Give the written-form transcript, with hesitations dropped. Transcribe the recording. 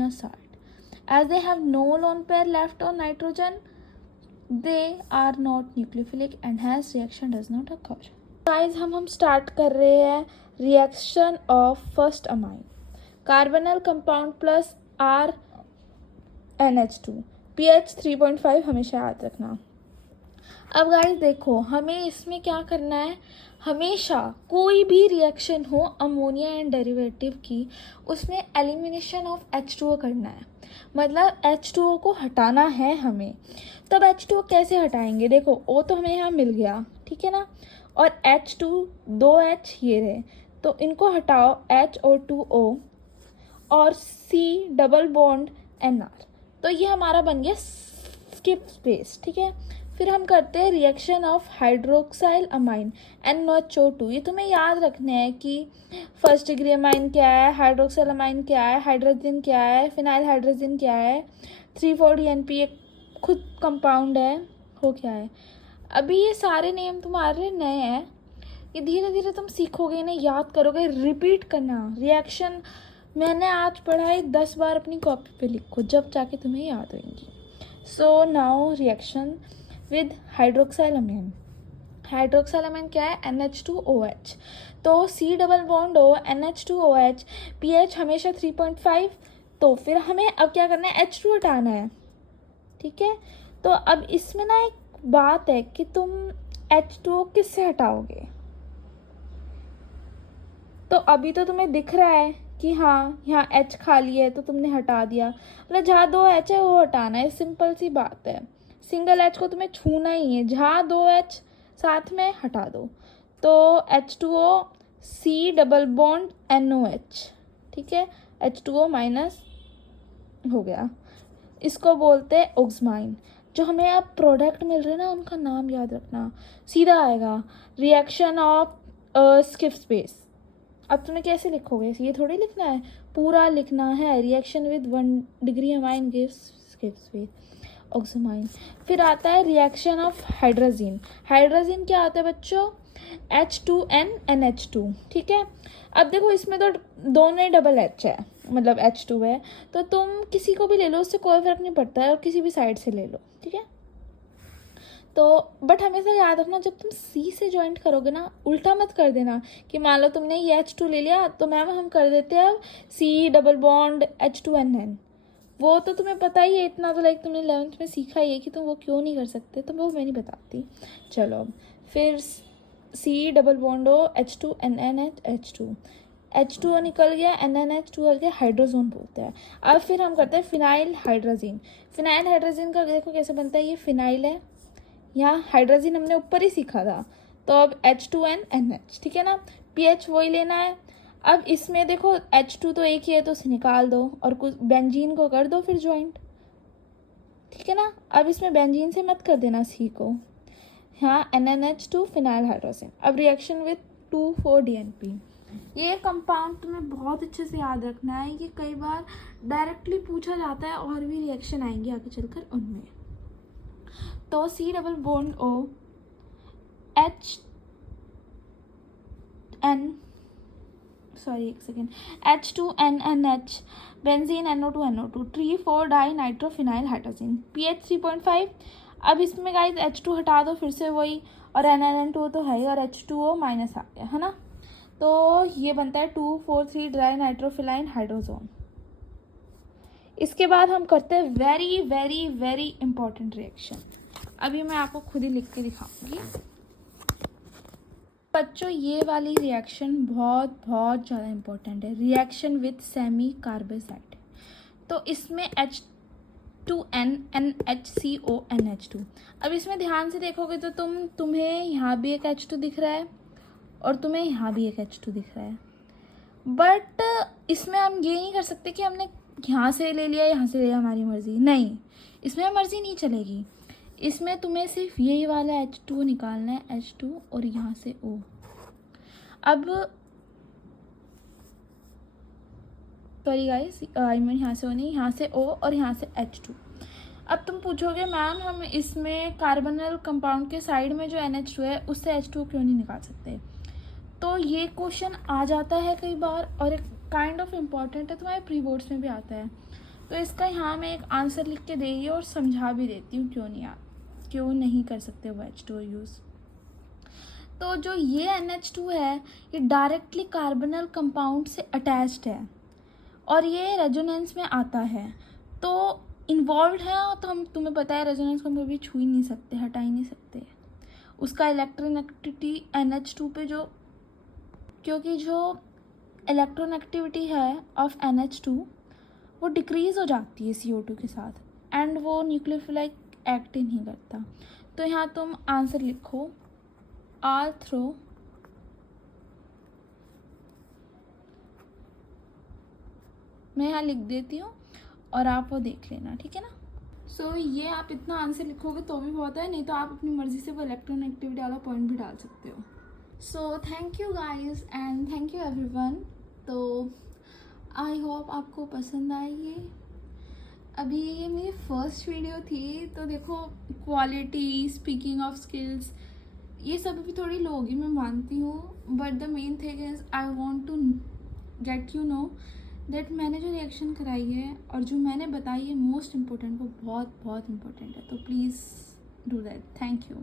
ammonia salt. As they have no lone pair left on nitrogen, they are not nucleophilic and hence reaction does not occur. Guys, हम start कर रहे हैं reaction of first amine. Carbonyl compound plus R NH2, pH 3.5 हमेशा याद रखना. अब guys देखो, हमें इसमें क्या करना है, हमेशा कोई भी रिएक्शन हो अमोनिया एंड डेरिवेटिव की, उसमें एलिमिनेशन ऑफ H2O करना है. मतलब H2O को हटाना है हमें. तब H2O कैसे हटाएंगे? देखो, O तो हमें यहाँ मिल गया, ठीक है ना, और H2 दो H ये रहे, तो इनको हटाओ H और 2O और C डबल बॉन्ड NR, तो ये हमारा बन गया स्किप स्पेस, ठीक है. फिर हम करते हैं reaction of hydroxyl amine NH2. ये तुम्हें याद रखना है कि फर्स्ट डिग्री अमाइन क्या है, हाइड्रोक्साइल अमाइन क्या है, हाइड्रोजन क्या है, फिनाइल हाइड्रोजन क्या है, 3,4-DNP एक खुद कंपाउंड है, हो क्या है. अभी ये सारे नेम तुम्हारे नए हैं, ये धीरे धीरे तुम सीखोगे ना, याद करोगे, रिपीट करना. रिएक्शन मैंने आज पढ़ा है 10 बार, अपनी कॉपी पे लिखो, जब जाके तुम्हें याद होंगी. So now reaction with hydroxyl amine. Hydroxyl amine क्या है? NH2OH. तो C double bond O NH2OH, pH हमेशा 3.5. तो फिर हमें अब क्या करना है? H2 हटाना है, ठीक है. तो अब इसमें ना एक बात है कि तुम H2O किससे हटाओगे. तो अभी तो तुम्हें दिख रहा है कि हाँ यहाँ H खाली है तो तुमने हटा दिया, मतलब जहाँ दो H है वो हटाना है. सिंपल सी बात है, सिंगल H को तुम्हें छूना ही है, जहाँ दो H साथ में हटा दो. तो H2O C double bond NOH, ठीक है, H2O माइनस हो गया. इसको बोलते हैं ऑक्समाइन. जो हमें अब प्रोडक्ट मिल रहे हैं ना, उनका नाम याद रखना, सीधा आएगा रिएक्शन ऑफ स्किप स्पेस. अब तुम्हें कैसे लिखोगे, ये थोड़ी लिखना है, पूरा लिखना है. Reaction with 1 degree amine gives skip space oxamine. फिर आता है रिएक्शन ऑफ हाइड्रोजन. हाइड्रोजन क्या आता है बच्चों? H2N NH2, ठीक है. अब देखो, इसमें तो दोनों ही डबल H है, मतलब H2 है, तो तुम किसी को भी ले लो, उससे कोई फर्क नहीं पड़ता है, और किसी भी साइड से ले लो, ठीक है. तो बट हमेशा याद रखना, जब तुम C से ज्वाइंट करोगे ना, उल्टा मत कर देना कि मान लो तुमने ये H2 ले लिया, तो मैम हम कर देते हैं अब C डबल बॉन्ड H2NN. वो तो तुम्हें पता ही है, इतना तो लाइक तुमने 11th में सीखा ही है कि तुम वो क्यों नहीं कर सकते, तो वो मैं नहीं बताती. चलो, फिर C double bond O H2NNH2, H2O निकल गया, NNH2 गया, हाइड्रोजोन बोलते हैं. अब फिर हम करते हैं फिनाइल हाइड्रोजन. फिनाइल हाइड्रोजन का देखो कैसे बनता है, ये फिनाइल है, यहाँ हाइड्रोजन हमने ऊपर ही सीखा था, तो अब H2NNH, ठीक है ना. pH वही लेना है. अब इसमें देखो H2 तो एक ही है, तो उसे निकाल दो और कुछ बेंजीन को कर दो फिर ज्वाइंट, ठीक है ना. अब इसमें बेंजीन से मत कर देना C को, हाँ NNH2 फिनाइल हाइड्रोजन. अब रिएक्शन विथ 2,4-DNP. ये कंपाउंड तुम्हें बहुत अच्छे से याद रखना है, ये कई बार डायरेक्टली पूछा जाता है, और भी रिएक्शन आएंगे आगे चलकर उनमें. तो C double bond O H2NNH, benzene NO2 3,4-डाई नाइट्रोफिनाइल हाइड्रोजन, pH 3.5. अब इसमें गाइस H2 हटा दो, फिर से वही, और NN2 तो है ही, और H2O माइनस आ गया, है ना. तो ये बनता है 2,4,3 नाइट्रोफिनाइल हाइड्रोजोन. इसके बाद हम करते हैं very very very important reaction. अभी मैं आपको खुद ही लिख के दिखाऊंगी बच्चों. ये वाली रिएक्शन बहुत बहुत ज़्यादा इम्पोर्टेंट है, रिएक्शन विथ सेमी कार्बोसाइड. तो इसमें H2N NHCO NH2. अब इसमें ध्यान से देखोगे तो तुम्हें यहाँ भी एक H2 दिख रहा है, और तुम्हें यहाँ भी एक H2 दिख रहा है. बट इसमें हम ये नहीं कर सकते कि हमने यहाँ से ले लिया, यहाँ से ले लिया, हमारी मर्जी नहीं, इसमें मर्जी नहीं चलेगी. इसमें तुम्हें सिर्फ यही वाला H2 निकालना है, H2, और यहाँ से O. अब सॉरी गाइस, आई मीन यहाँ से O नहीं, यहाँ से O और यहाँ से H2. अब तुम पूछोगे मैम हम इसमें कार्बोनिल कंपाउंड के साइड में जो NH2 है उससे H2 क्यों नहीं निकाल सकते. तो ये क्वेश्चन आ जाता है कई बार, और एक काइंड ऑफ इम्पॉर्टेंट है, तुम्हारे प्री बोर्ड्स में भी आता है. तो इसका यहाँ मैं एक आंसर लिख के दे रही हूँ और समझा भी देती हूँ क्यों नहीं कर सकते वो H2O यूज़। तो जो ये NH2 है ये डायरेक्टली कार्बोनल कंपाउंड से अटैच्ड है और ये रेजोनेंस में आता है, तो इन्वॉल्व है। तो हम, तुम्हें पता है रेजोनेंस को हम कभी छू ही नहीं सकते, हटा ही नहीं सकते उसका इलेक्ट्रोनेगेटिविटी NH2 पे जो, क्योंकि जो इलेक्ट्रोनेगेटिविटी है ऑफ NH2 वो डिक्रीज़ हो जाती है CO2 के साथ एंड वो न्यूक्लियोफिलाइक एक्ट ही नहीं करता। तो यहाँ तुम आंसर लिखो आर्थ्रो मैं यहाँ लिख देती हूँ और आप वो देख लेना, ठीक है ना। सो ये आप इतना आंसर लिखोगे तो भी बहुत है, नहीं तो आप अपनी मर्ज़ी से वो इलेक्ट्रोनेगेटिविटी वाला पॉइंट भी डाल सकते हो। So thank you guys and thank you everyone. तो आई होप आपको पसंद आई ये। अभी ये मेरी फर्स्ट वीडियो थी, तो देखो क्वालिटी, स्पीकिंग ऑफ स्किल्स, ये सब भी थोड़ी लो होगी, मैं मानती हूँ, but the main thing is I want to get you know that मैंने जो रिएक्शन कराई है और जो मैंने बताई है मोस्ट इम्पोर्टेंट, वो बहुत बहुत इम्पोर्टेंट है। तो please do that. Thank you.